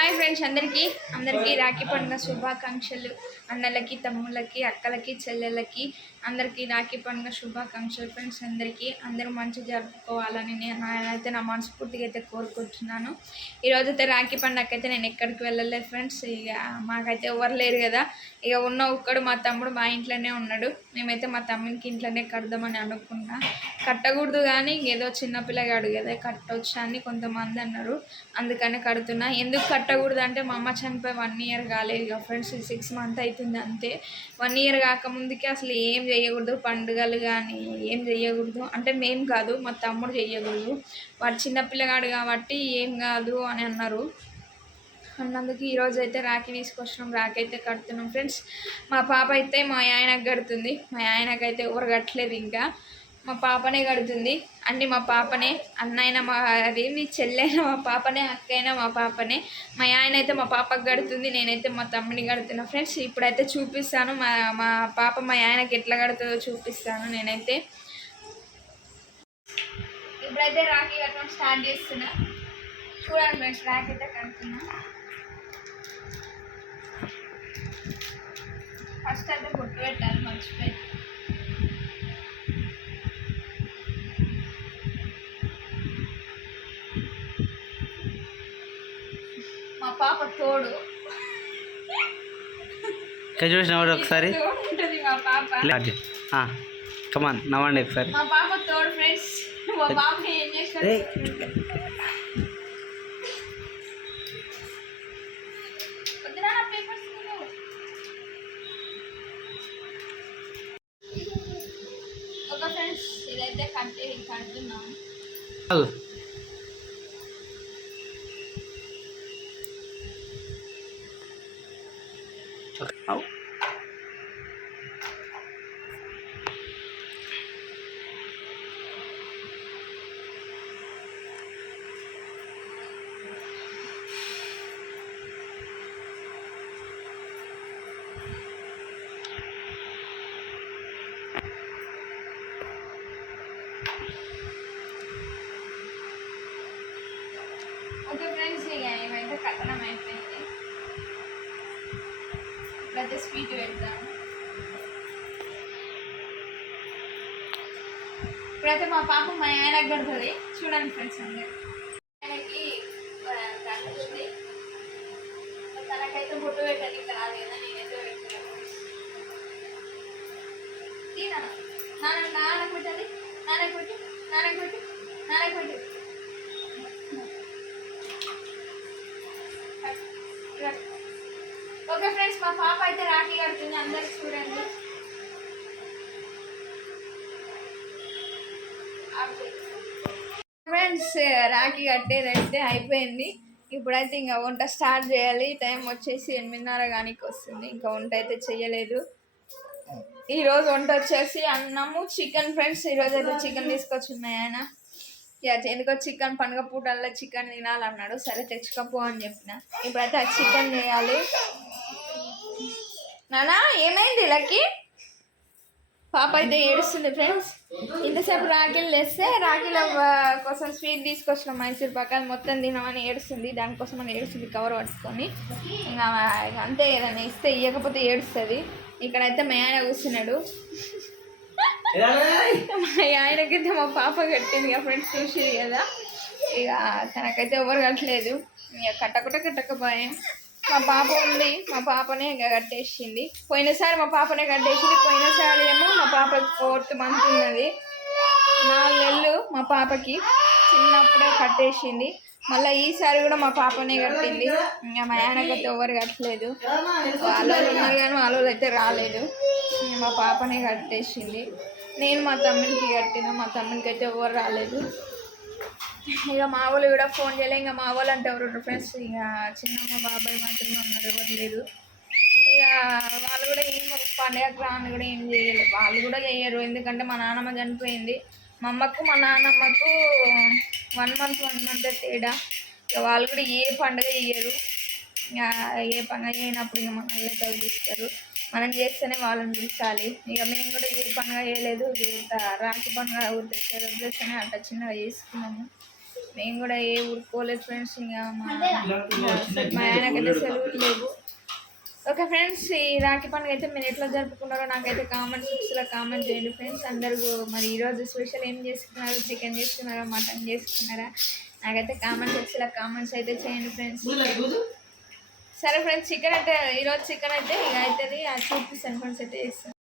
Hi friends అందరికీ. అందరికీ రాఖీ పండుగ శుభాకాంక్షలు. అన్నలకి తమ్ముళ్ళకి అక్కలకి చెల్లెళ్ళకి అందరికీ రాఖీ పండుగ శుభాకాంక్షలు ఫ్రెండ్స్ అందరికీ. అందరూ మంచి జరుపుకోవాలని నేను నేనైతే నా మనస్ఫూర్తిగా అయితే కోరుకుంటున్నాను. ఈరోజు అయితే రాఖీ పండుగకి అయితే నేను ఎక్కడికి వెళ్ళలేదు ఫ్రెండ్స్. ఇక మాకైతే ఎవరు లేరు కదా. ఇక ఉన్న ఒక్కడు మా తమ్ముడు మా ఇంట్లోనే ఉన్నాడు. మేమైతే మా తమ్మునికి ఇంట్లోనే కడదామని అనుకున్నా. కట్టకూడదు కానీ ఏదో చిన్న పిల్లగాడు కదా కట్టొచ్చా అని కొంతమంది అన్నారు. అందుకనే కడుతున్నా. ఎందుకు కట్టకూడదు అంటే మా అమ్మ చనిపోయి వన్ ఇయర్ కాలేదు ఇక ఫ్రెండ్స్ సిక్స్ మంత్ అవుతుంది అంతే. వన్ ఇయర్ కాకముందుకి అసలు ఏం చేయకూడదు. పండుగలు కానీ ఏం చేయకూడదు. అంటే మేము కాదు మా తమ్ముడు చేయకూడదు. వాడు చిన్నపిల్లగాడు కాబట్టి ఏం కాదు అని అన్నారు. అన్నందుకు ఈరోజు అయితే రాఖీ తీసుకొచ్చినాం. రాఖీ అయితే కడుతున్నాం. ఫ్రెండ్స్ మా పాప అయితే మా ఆయనకు కడుతుంది. మా ఆయనకైతే ఎవరు కట్టలేదు ఇంకా. మా పాపనే కడుతుంది. అన్ని మా పాపనే అన్నైనా మా అది మీ చెల్లైనా మా పాపనే అక్కైనా మా పాపనే. మా ఆయన అయితే మా పాపకు కడుతుంది నేనైతే మా తమ్ముని కడుతున్నా. ఫ్రెండ్స్ ఇప్పుడైతే చూపిస్తాను. మా మా పాప మా ఆయనకి ఎట్లా కడుతుందో చూపిస్తాను నేనైతే. ఇప్పుడైతే రాఖీ కట్టడం స్టార్ట్ చేస్తున్నా. చూడండి ఫ్రెండ్స్ రాఖీ అయితే కడుతున్నా. ఫస్ట్ అయితే బొట్టు పెట్టాలి మర్చిపోయి మా పాప తోడు. ఇక్కడ చూసినవాడు ఒకసారి? మా పాప. కమాన్ నవ్వండి ఒకసారి. మా పాప తోడు ఫ్రెండ్స్ మా పాప ఏం చేస్తారు. ఒక ఫ్రెండ్స్ ఇదైతే కట్టి కడుతున్నాం. ఆగు. అవు. ఓకే ఫ్రెండ్స్ ఇక ఏమైతే కట్టడం అయిపోయింది ఇప్పుడైతే స్వీట్ పెడతాను ఇప్పుడైతే మా పాప మా ఆయనకు పడుతుంది. చూడండి ఫ్రెండ్స్ అందరు. ఆయనకి ఉంది తనకైతే బొట్టు పెట్టాలి రాదు కదా నేనైతే పెట్టాను తీనా నాన్న నాన్నకు నాన్న కొట్టి నాన్న కొట్టి నాన్న కొట్టి. పెట్టి ఓకే ఫ్రెండ్స్ మా పాప అయితే రాఖీ కడుతుంది అందరు చూడండి. ఫ్రెండ్స్ రాఖీ కట్టేదైతే అయిపోయింది. ఇప్పుడైతే ఇంకా వంట స్టార్ట్ చేయాలి. టైం వచ్చేసి ఎనిమిదిన్నర కానీకి వస్తుంది. ఇంకా వంట అయితే చేయలేదు ఈరోజు వంట వచ్చేసి అన్నము చికెన్ ఫ్రెండ్స్. ఈరోజు అయితే చికెన్ తీసుకొచ్చున్నాయి ఆయన. ఇక ఎందుకో చికెన్ పండుగ పూటల్లో చికెన్ తినాలన్నాడు. సరే తెచ్చుకపో అని చెప్పిన. ఇప్పుడైతే ఆ చికెన్ చేయాలి. నానా ఏమైంది ఇలాకి పాప అయితే ఏడుస్తుంది ఫ్రెండ్స్ ఇంతసేపు రాఖీలు తెస్తే రాఖీల కోసం స్వీట్ తీసుకొచ్చిన మైసూర్ పాక. మొత్తం తినమని ఏడుస్తుంది దానికోసం అని ఏడుస్తుంది కవర్ పట్టుకొని. ఇంకా అంతే ఏదైనా ఇస్తే ఇవ్వకపోతే ఏడుస్తుంది. ఇక్కడైతే మా ఆయన కూర్చున్నాడు. మా ఆయనకైతే మా పాప కట్టింది ఇక ఫ్రెండ్స్ చూసి కదా. ఇక తనకైతే ఎవరు కట్టలేదు. ఇక కట్టకుండా కట్టకపోయాం మా పాప ఉంది. మా పాపనే కట్టేసింది. పోయినసారి మా పాపనే కట్టేసింది. పోయినసారి ఏమో మా పాపకి ఫోర్త్ మంత్ ఉన్నది. నాలుగు నెలలు మా పాపకి చిన్నప్పుడే కట్టేసింది. మళ్ళీ ఈసారి కూడా మా పాపనే కట్టింది. ఇంకా మా ఆయనకైతే ఎవరు కట్టలేదు. వాళ్ళు ఉన్నారు కానీ వాళ్ళు అయితే రాలేదు. మా పాపనే కట్టేసింది. నేను మా తమ్మునికి కట్టిన. మా తమ్మునికి అయితే ఎవరు రాలేదు. ఇక మా వాళ్ళు కూడా ఫోన్ చేయలే. ఇంకా మా వాళ్ళు అంటే ఎవరు ఫ్రెండ్స్. ఇక చిన్నమ్మ బాబాయ్ మాత్రమే ఉన్నారు ఎవరు లేదు ఇక వాళ్ళు కూడా ఏం పండగకు రాని కూడా ఏం చేయలేదు వాళ్ళు కూడా చేయరు. ఎందుకంటే మా నాన్నమ్మ చనిపోయింది. మా అమ్మకు మా నాన్నమ్మకు వన్ మంత్ వన్ మంత్ తేడా. ఇక వాళ్ళు కూడా ఏ పండుగ చేయరు. ఇక ఏ పండుగ చేయనప్పుడు ఇక మనల్ని తగిలిస్తారు మనం చేస్తేనే వాళ్ళని పిలిచాలి ఇక మేము కూడా ఏ పండుగ చేయలేదు. రాఖీ పండుగ ఊరి సెలబ్రేషన్ అంట చిన్నగా చేసుకున్నాము. మేము కూడా ఏ ఊరుకోలేదు ఫ్రెండ్స్ ఇంకా మా మా ఆయనకైతే సెలవులు లేవు. ఓకే ఫ్రెండ్స్ ఈ రాఖీ పండుగ అయితే మీరు ఎట్లా జరుపుకున్నారో నాకైతే కామెంట్ సెక్షన్లో కామెంట్ చేయండి. ఫ్రెండ్స్ అందరూ మరి ఈరోజు స్పెషల్ ఏం చేసుకున్నారు? చికెన్ చేసుకున్నారా? మటన్ చేసుకున్నారా? నాకైతే కామెంట్ సెక్షన్లో కామెంట్స్ అయితే చేయండి ఫ్రెండ్స్ సరే ఫ్రెండ్స్ చికెన్ అంటే ఈరోజు చికెన్ అయితే ఇక అవుతుంది అది చూపిస్తాను ఫ్రెండ్స్ అయితే చేస్తాను.